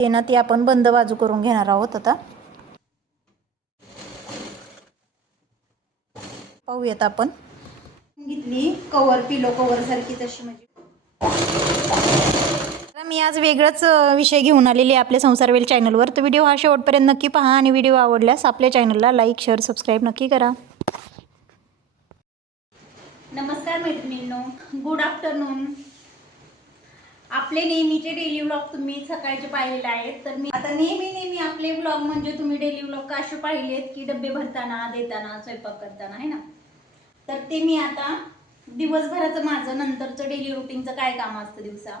हे ना ती आपण बंद बाजू करून घेणार आहोत. आता पाहूयात आपण घेतली कवर, पिलो कवर सारखी तशी. म्हणजे मी आज वेगळाच विषय घेऊन आलेली आहे आपल्या संसारवेल चॅनलवर. तर व्हिडिओ हा शेवटपर्यंत नक्की पहा आणि व्हिडिओ आवडल्यास आपल्या चॅनलला लाईक, शेअर, सबस्क्राईब नक्की करा. नमस्कार मैत्रिणींनो, गुड आफ्टरनून. आपले नेहमीचे डेली व्लॉग तुम्ही सकाळचे पाहिलेले आहेत. तर मी आता नेहमी आपले व्लॉग म्हणजे तुम्ही डेली व्लॉग कसे पाहिलेत की डब्बे भरताना, देताना, स्वयंपाक करताना, आहे ना. तर ते मी आता दिवसभराचं माझं नंतरचं डेली रुटीनचं काय काम असतं दिवसा,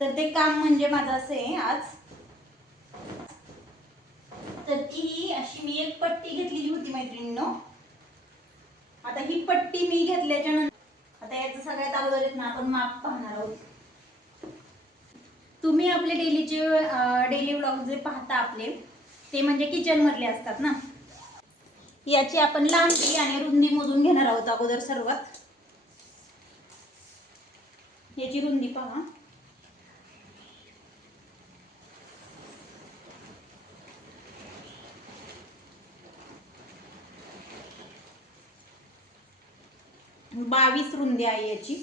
तर ते काम म्हणजे माझं असं आहे आज. तर ती अशी मी एक पट्टी घेतलेली होती मैत्रिणींनो. आता ही पट्टी मी घेतल्याच्या नंतर आता याचं सगळ्यात अगोदर ना आपण माप पाहणार आहोत. तुम्ही आपले डेली व्लॉग जे पाहता आपले, ते म्हणजे किचन मधले असतात ना. याची आपण लांबी आणि रुंदी मोजून घेणार आहोत अगोदर. सर्वात याची रुंदी पहा. बावीस रुंदी आहे याची.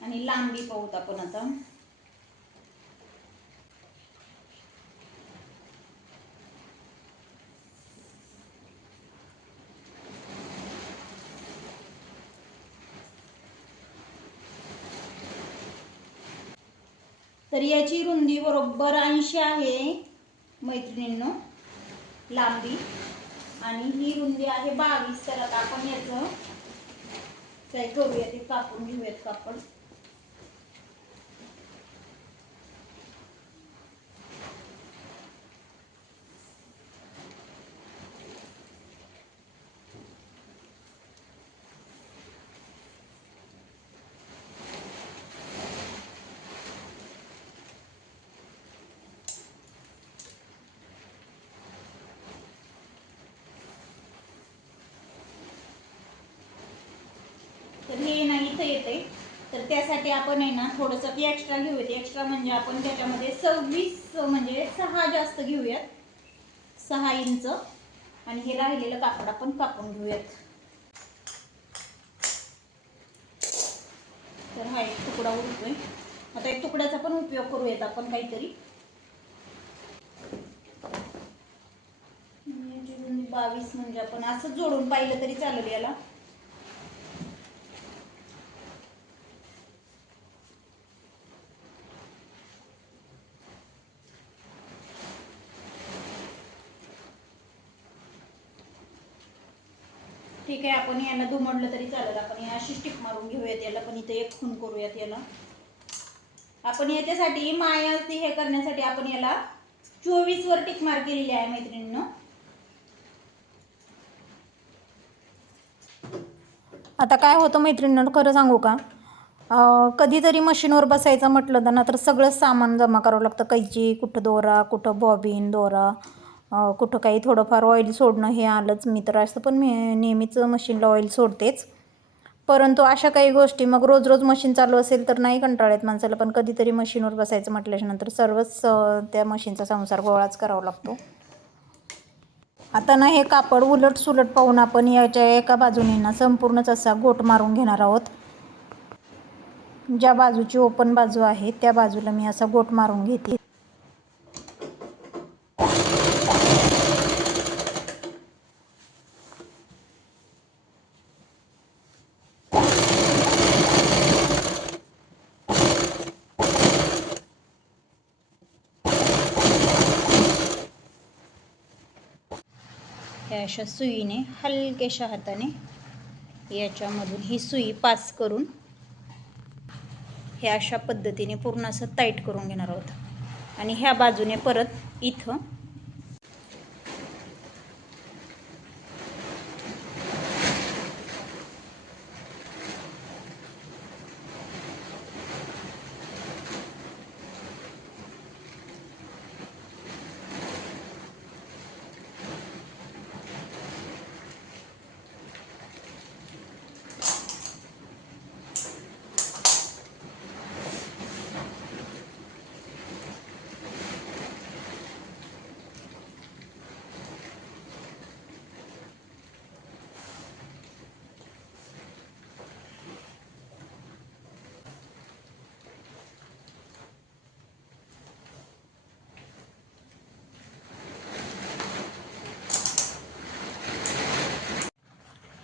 आणि लांबी पाहूत आपण आता. तर याची रुंदी बरोबर 80 आहे मैत्रिणींनो, लांबी. आणि ही रुंदी आहे 22. तर आता आपण याचं काय करूया ते कापून घेऊयात कापड. तर हे नाही इथं येते. तर त्यासाठी आपण आहे ना थोडंसं एक्स्ट्रा घेऊयात. एक्स्ट्रा म्हणजे आपण त्याच्यामध्ये 26 म्हणजे 6 जास्त घेऊयात, 6 इंच. आणि हे राहिलेलं कापड आपण कापून घेऊयात. तर हा एक तुकडा उरतोय. आता एक तुकड्याचा पण उपयोग करूयात आपण काहीतरी. 22 म्हणजे आपण असं जोडून पाहिलं तरी चालेल याला. ठीक आहे, आपण याला दुमडलं तरी चालेल. आपण या अशी टिप मारून घेऊयात याला. पण इथे एक खून करूयात याला. आपण याच्यासाठी मायाती हे करण्यासाठी आपण याला 24 वर टिक मार केलेली आहे मैत्रिणींनो. आता काय होतं मैत्रिणींनो, खरं सांगू का, कधीतरी मशीनवर बसायचं म्हटलं ना तर सगळंच सामान जमा करावं लागतं. कैची, कुठं दोरा, कुठं बॉबिन, दोरा, कुठं काही थोडंफार ऑइल सोडणं हे आलंच. मी तर असं पण नेहमीच मशीनला ऑइल सोडतेच. परंतु अशा काही गोष्टी मग रोज रोज मशीन चालू असेल तर नाही कंटाळा येत माणसाला. पण कधीतरी मशीनवर बसायचं म्हटल्यानंतर सर्वच त्या मशीनचा संसार गोळाच करावा लागतो. आता ना हे कापड उलट सुलट पाहून आपण याच्या एका बाजूने ना संपूर्णच असा गोट मारून घेणार आहोत. ज्या बाजूची ओपन बाजू आहे त्या बाजूला मी असा गोट मारून घेते. ह्या अशा सुईने हलक्याशा हाताने याच्यामधून ही सुई पास करून ह्या अशा पद्धतीने पूर्ण असं टाईट करून घेणार आहोत. आणि ह्या बाजूने परत इथं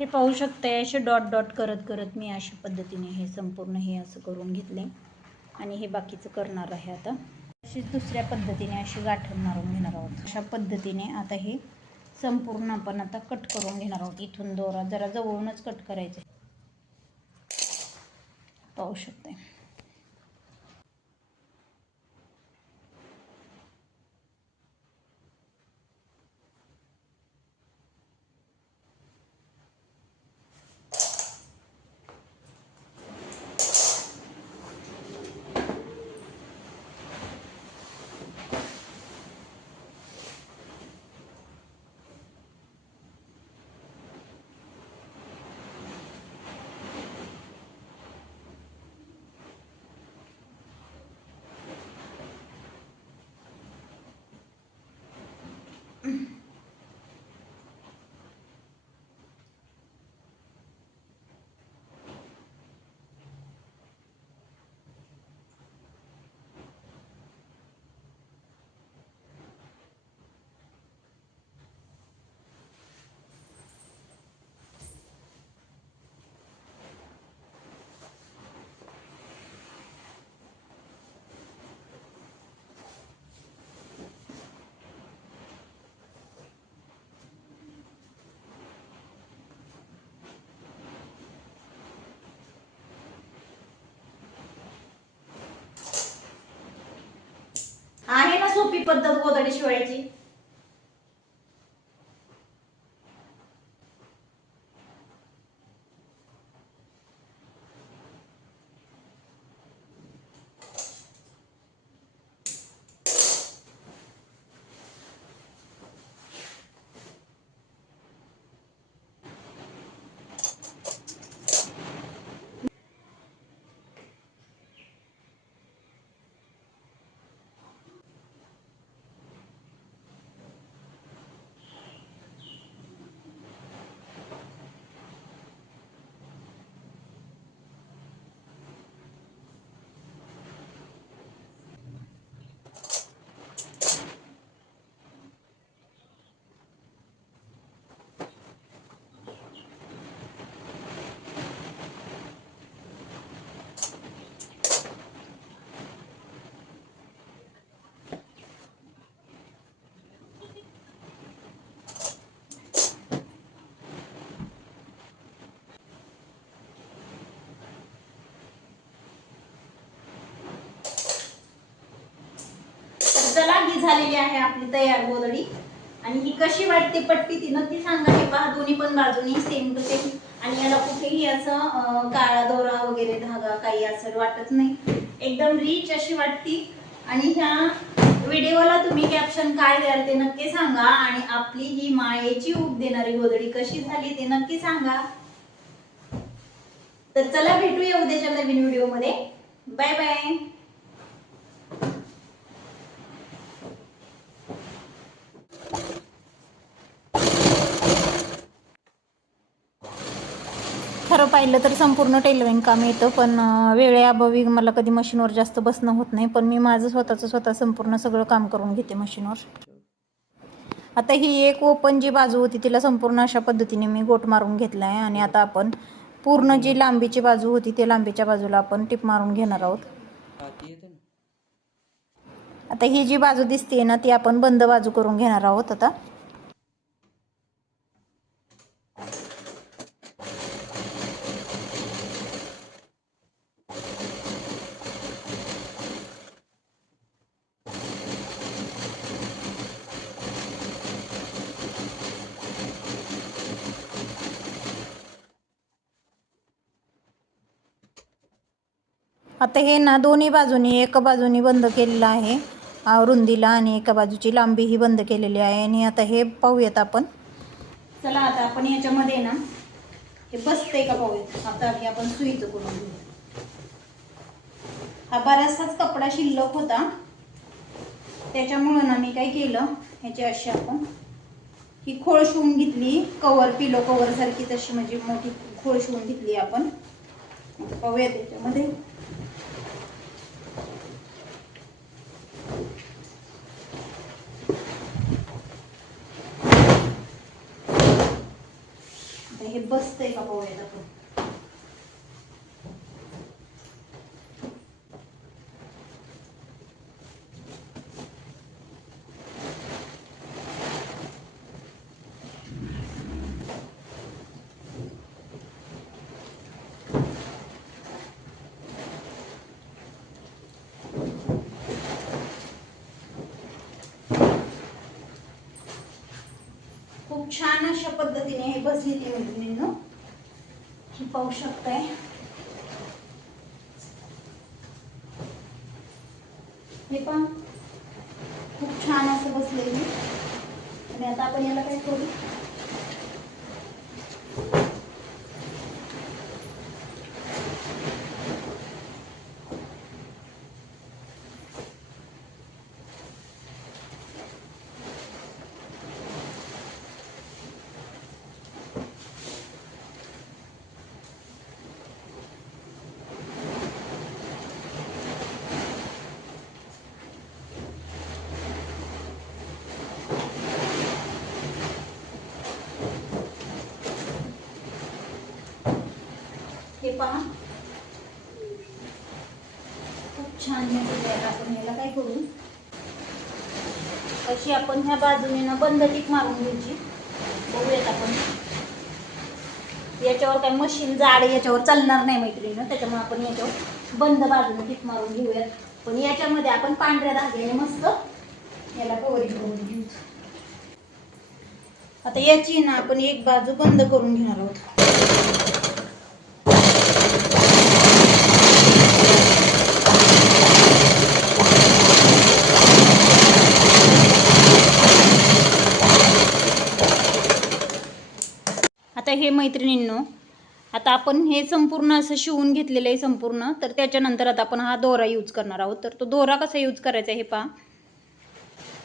हे पाहू शकते असे डॉट डॉट करत करत मी अशा पद्धतीने हे संपूर्ण हे असं करून घेतले आणि हे बाकीचं करणार आहे आता. अशी दुसऱ्या पद्धतीने अशी गाठण मारून घेणार आहोत. अशा पद्धतीने आता हे संपूर्ण आपण आता कट करून घेणार आहोत. इथून दोरा जरा जवळूनच कट करायचं पाहू शकते. आहे ना सोपी पद्धत गोधडी शिवायची. चला ही झालेली आहे आपली तयार गोधडी. आणि ही कशी वाटते पट्टी ती नक्की सांगा. हे पहा दोन्ही पण बाजूनी सेम टू सेम आणि याला कुठेही असं काळा दोरा वगैरे धागा काही असं वाटत नाही. एकदम रिच अशी वाटती. आणि ह्या व्हिडिओला तुम्ही कॅप्शन काय द्याल ते नक्की सांगा. आणि आपली ही मायेची ऊब देणारी गोधडी कशी झाली ते नक्की सांगा. तर चला भेटूया उद्याच्या नवीन व्हिडिओ मध्ये. Bye bye. खरं पाहिलं तर संपूर्ण टेलरिंग काम येतं, पण वेळेअभावी मला कधी मशीनवर जास्त बसणं होत नाही. पण मी माझं स्वतः संपूर्ण सगळं काम करून घेते मशीनवर. आता ही एक ओपन जी बाजू होती तिला संपूर्ण अशा पद्धतीने मी गोट मारून घेतला आहे. आणि आता आपण पूर्ण जी लांबीची बाजू होती ते लांबीच्या बाजूला आपण टिप मारून घेणार आहोत. आता ही जी बाजू दिसते ना ती आपण बंद बाजू करून घेणार आहोत. आता हे ना दोन्ही बाजूनी एका बाजूनी बंद केलेलं आहे रुंदीला आणि एका बाजूची लांबी ही बंद केलेली आहे. आणि आता हे पाहूयात आपण. चला आता आपण याच्यामध्ये ना हे बसते का पाहूयात. आता हे आपण सुईचं करून घेऊया. हा बराचसाच कपडा शिल्लक होता त्याच्यामुळं ना मी काय केलं ह्याची अशी आपण ही खोळ शिवून घेतली. कवर पिलो कवर सारखी तशी म्हणजे मोठी खोळ शिवून घेतली आपण. पाहूया त्याच्यामध्ये हे बसतंय का पाहूयात आपण. खूप छान अशा पद्धतीने हे बसलेली मैत्रिणींनो, ही पाहू शकताय. हे पण खूप छान असं बसलेली. आणि आता आपण याला काय करू, हे पहा खूप छान आहे. आपण याला काय करू, अशी आपण ह्या बाजूने ना बंद टीप मारून घ्यायची. बघूयात आपण, याच्यावर काय मशीन जाड याच्यावर चालणार नाही मैत्रिणी, त्याच्यामुळे आपण याच्यावर बंद बाजूने टीप मारून घेऊयात. पण याच्यामध्ये आपण पांढऱ्या धाग्याने मस्त याला कवरिंग करून घेऊ. आता याची ना आपण एक बाजू बंद करून घेणार आहोत. आता हे मैत्रिणींनो, आता आपण हे संपूर्ण असं शिवून घेतलेलं आहे संपूर्ण. तर त्याच्यानंतर आता आपण हा दोरा यूज करणार आहोत. तर तो दोरा कसा यूज करायचा हे पहा.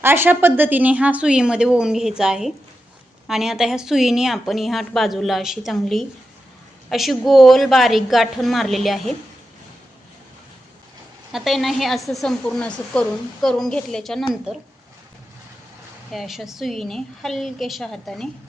अशा पद्धतीने हा सुईमध्ये ओवून घ्यायचा आहे. आणि आता ह्या सुईने आपण ह्या बाजूला अशी चांगली अशी गोल बारीक गाठण मारलेली आहे. आता ना हे असं संपूर्ण असं करून घेतल्याच्या नंतर हे अशा सुईने हलक्याशा हाताने